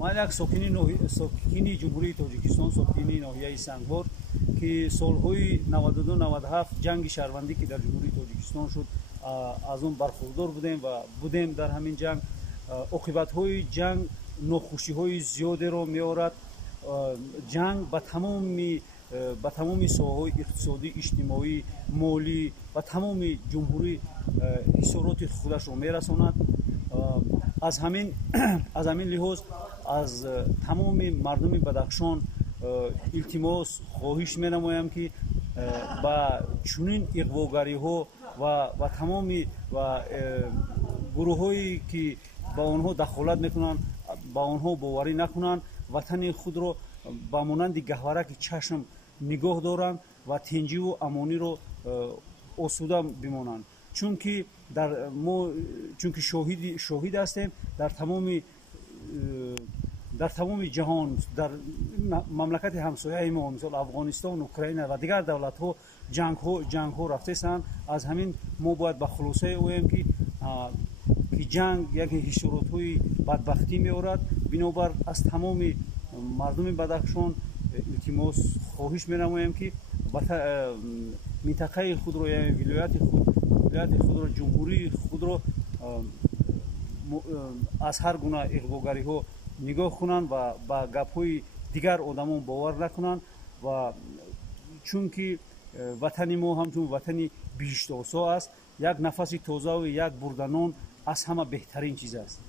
من یک ساکنی جمهوری تاجیکستان، ساکنی ناحیه سنگبار که سالهای 92-97 جنگ شهروندی که در جمهوری تاجیکستان شد از اون برخوردار بودیم در همین جنگ. عاقبت‌های جنگ ناخوشی‌های زیادی را می‌آورد. جنگ به تمام ساحه‌های اقتصادی، اجتماعی، مالی و تمام جمهوری حصارات خودش را می‌رساند. از همین لحاظ از تمام مردم بدخشان التماس خواهش می‌نمایم که با چنین اغواگری‌ها و تمام گروه‌هایی که با آنها دخالت می‌کنند با آنها باوری نکنند، وطن خود را با مانند گهوارک چشم نگاه دارند و تنجی و امانی را آسوده بمانند. چونکه شاهد هستیم در تمام جهان، در مملکت همسایه ما مثل افغانستان، اوکراین و دیگر دولت ها جنگ ها رفته‌اند. از همین ما باید به خلاصه اویم که جنگ یک حشرات های بدبختی می‌آورد. بنابر از تمام مردم بدخشان التماس خواهش می‌نمایم که منطقه خود را، یعنی ولایت خود را، جمهوری خود را از هر گونه اغواگری ها نگاه کنند و با گپ‌های دیگر آدمان باور نکنند. و چونکه وطن ما همچون وطن بیشتاسا است، یک نفس تازه و یک بردنان از همه بهترین چیز است.